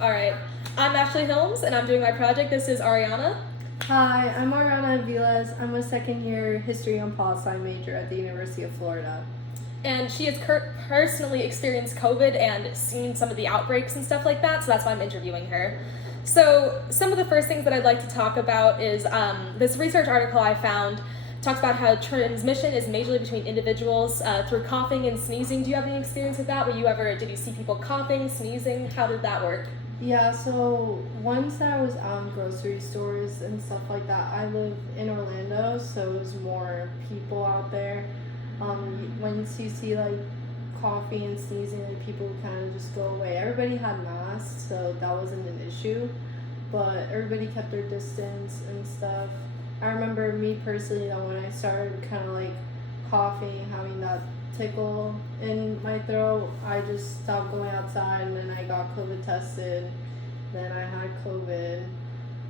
All right. I'm Ashley Hilms, and I'm doing my project. This is Ariana. Hi, I'm Ariana Aviles. I'm a second year history and poli sci major at the University of Florida. And she has personally experienced COVID and seen some of the outbreaks and stuff like that, so that's why I'm interviewing her. So, some of the first things that I'd like to talk about is this research article I found talks about how transmission is majorly between individuals through coughing and sneezing. Do you have any experience with that? Did you see people coughing, sneezing? How did that work? Yeah, so once I was out in grocery stores and stuff like that, I live in Orlando, so it was more people out there. Once you see like coughing and sneezing, and people kind of just go away. Everybody had masks, so that wasn't an issue, but everybody kept their distance and stuff. I remember me personally that when I started kind of like coughing, having that tickle in my throat, I just stopped going outside, and then I got COVID tested. Then I had COVID,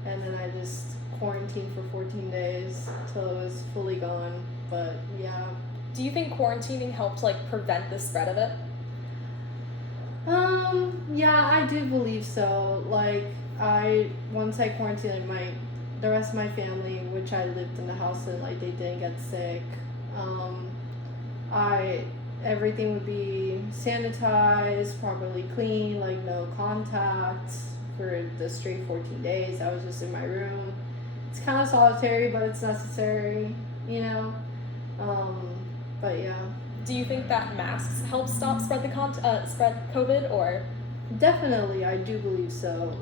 and then I just quarantined for 14 days till it was fully gone. But yeah. Do you think quarantining helped prevent the spread of it? Yeah, I do believe so. Once I quarantined, the rest of my family, which I lived in the house and they didn't get sick. Everything would be sanitized, properly clean, no contact for the straight 14 days. I was just in my room. It's kind of solitary, but it's necessary, you know. But yeah. Do you think that masks help stop spread COVID, or? Definitely, I do believe so.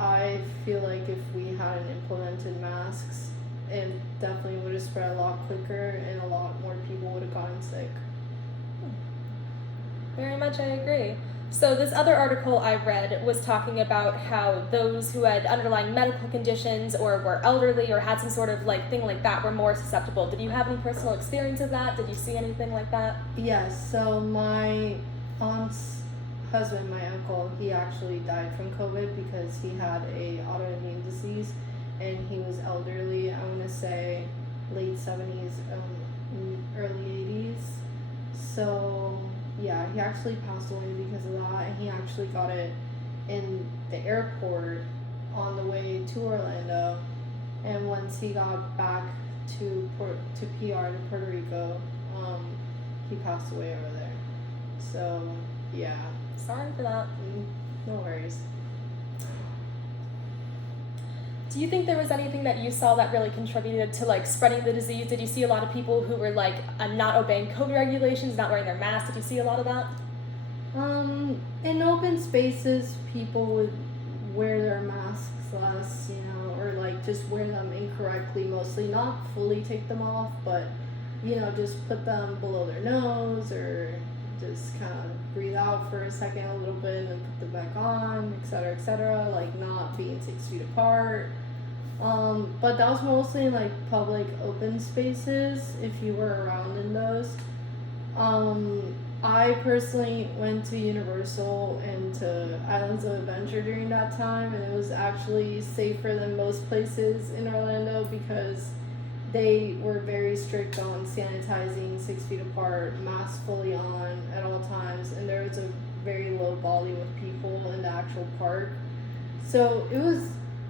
I feel like if we hadn't implemented masks, it definitely would have spread a lot quicker and a lot more people would have gotten sick. Very much I agree. So this other article I read was talking about how those who had underlying medical conditions or were elderly or had some sort of thing like that were more susceptible. Did you have any personal experience of that? Did you see anything like that? Yes, so my aunt's husband, my uncle, he actually died from COVID because he had a autoimmune disease and he was elderly. I want to say late 70s, early 80s. So yeah, he actually passed away because of that, and he actually got it in the airport on the way to Orlando. And once he got back to PR to Puerto Rico, he passed away over there. So yeah. Sorry for that. No worries. Do you think there was anything that you saw that really contributed to spreading the disease? Did you see a lot of people who were not obeying COVID regulations, not wearing their masks? Did you see a lot of that? In open spaces, people would wear their masks less, or just wear them incorrectly, mostly not fully take them off, but just put them below their nose or just kind of breathe out for a second a little bit and then put them back on, etc., not being 6 feet apart. But that was mostly in public open spaces if you were around in those. I personally went to Universal and to Islands of Adventure during that time, and it was actually safer than most places in Orlando because they were very strict on sanitizing 6 feet apart, masks fully on at all times, and there was a very low volume of people in the actual park. So it was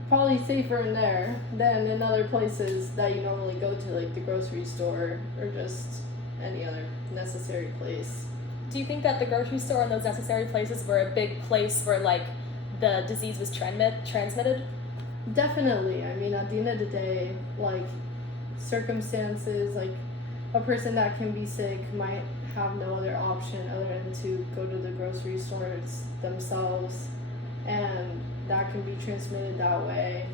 probably safer in there than in other places that you normally go to, like the grocery store or just any other necessary place. Do you think that the grocery store and those necessary places were a big place where the disease was transmitted? Definitely. I mean, at the end of the day, circumstances, a person that can be sick might have no other option other than to go to the grocery stores themselves, and that can be transmitted that way.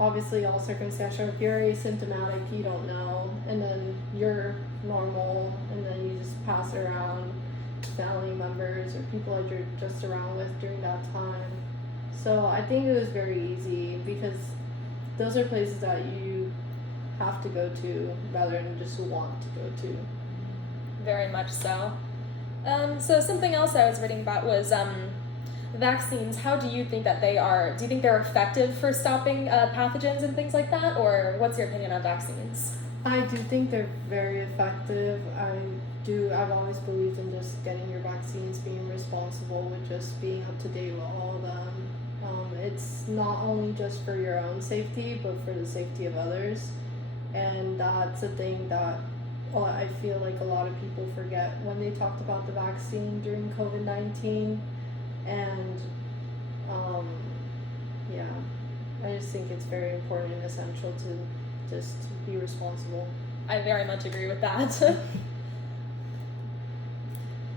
Obviously, all circumstantial. If you're asymptomatic, you don't know, and then you're normal, and then you just pass it around to family members or people that you're just around with during that time. So I think it was very easy because those are places that you have to go to rather than just want to go to. Very much so. So something else I was reading about was vaccines. How do you think that they are? Do you think they're effective for stopping pathogens and things like that, or what's your opinion on vaccines? I do think they're very effective. I've always believed in just getting your vaccines, being responsible with just being up to date with all of them. It's not only just for your own safety, but for the safety of others. And that's a thing that I feel like a lot of people forget when they talked about the vaccine during COVID-19. And um, yeah, I just think it's very important and essential to just be responsible. I very much agree with that.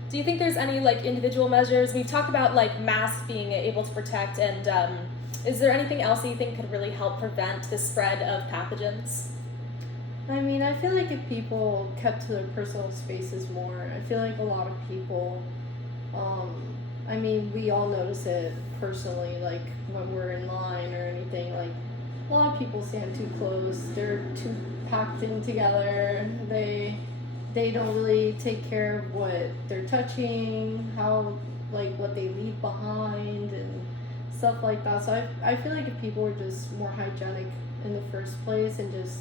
Do you think there's any like individual measures? We've talked about like masks being able to protect, and is there anything else that you think could really help prevent the spread of pathogens? I mean, I feel like if people kept to their personal spaces more, I feel like a lot of people, I mean, we all notice it personally, like when we're in line or anything, like a lot of people stand too close, they're too packed in together, they don't really take care of what they're touching, how, like what they leave behind and stuff like that. So I feel like if people were just more hygienic in the first place and just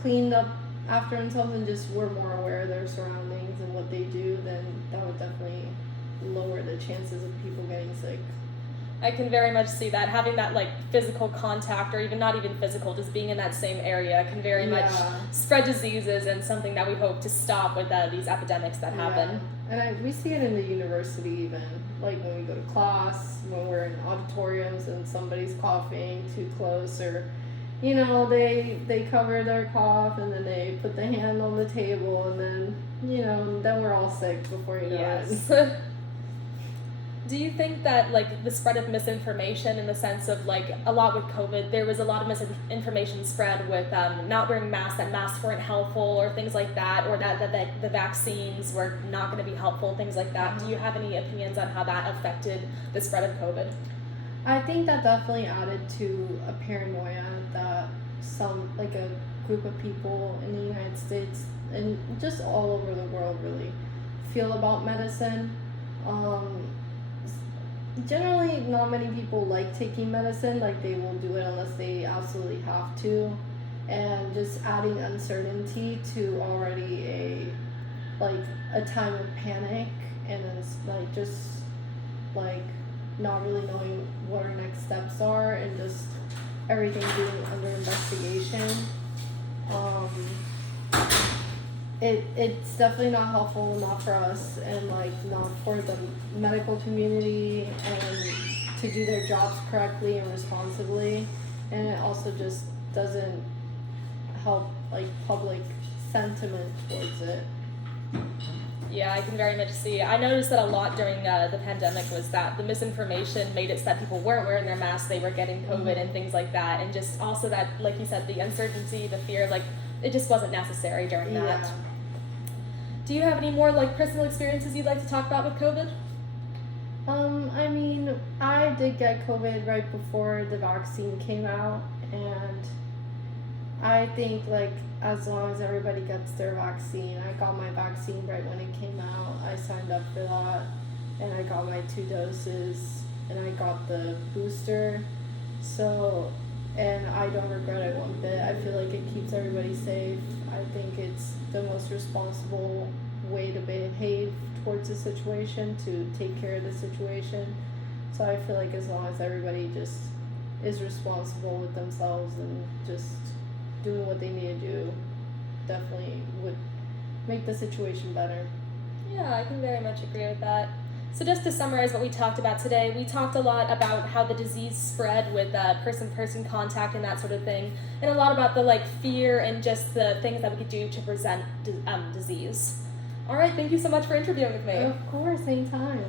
cleaned up after themselves and just were more aware of their surroundings and what they do, then that would definitely lower the chances of people getting sick. I can very much see that. Having that like physical contact, or even not even physical, just being in that same area can very much spread diseases, and something that we hope to stop with these epidemics that happen. And we see it in the university even, like when we go to class, when we're in auditoriums and somebody's coughing too close, or you know, they cover their cough and then they put the hand on the table, and then, you know, then we're all sick before you know it. Do you think that like the spread of misinformation, in the sense of like a lot with COVID, there was a lot of misinformation spread with not wearing masks, that masks weren't helpful or things like that, or that the vaccines were not going to be helpful, things like that. Do you have any opinions on how that affected the spread of COVID? I think that definitely added to a paranoia that some, like a group of people in the United States and just all over the world really feel about medicine. Generally, not many people like taking medicine, like they will do it unless they absolutely have to. And just adding uncertainty to already a time of panic, and it's like just like not really knowing what our next steps are, and just everything being under investigation. It's definitely not helpful, not for us, and like not for the medical community, and to do their jobs correctly and responsibly. And it also just doesn't help like public sentiment towards it. Yeah, I can very much see. I noticed that a lot during the pandemic was that the misinformation made it so that people weren't wearing their masks, they were getting COVID and things like that. And just also that, like you said, the uncertainty, the fear, like it just wasn't necessary during that. Do you have any more like personal experiences you'd like to talk about with COVID? I mean, I did get COVID right before the vaccine came out, and I think like as long as everybody gets their vaccine, I got my vaccine right when it came out. I signed up for that, and I got my 2 doses, and I got the booster. So, and I don't regret it one bit. I feel like it keeps everybody safe. I think it's the most responsible way to behave towards the situation, to take care of the situation. So I feel like as long as everybody just is responsible with themselves and just doing what they need to do, definitely would make the situation better. Yeah, I can very much agree with that. So just to summarize what we talked about today, we talked a lot about how the disease spread with person-person contact and that sort of thing, and a lot about the like fear and just the things that we could do to prevent disease. All right, thank you so much for interviewing with me. Of course, anytime.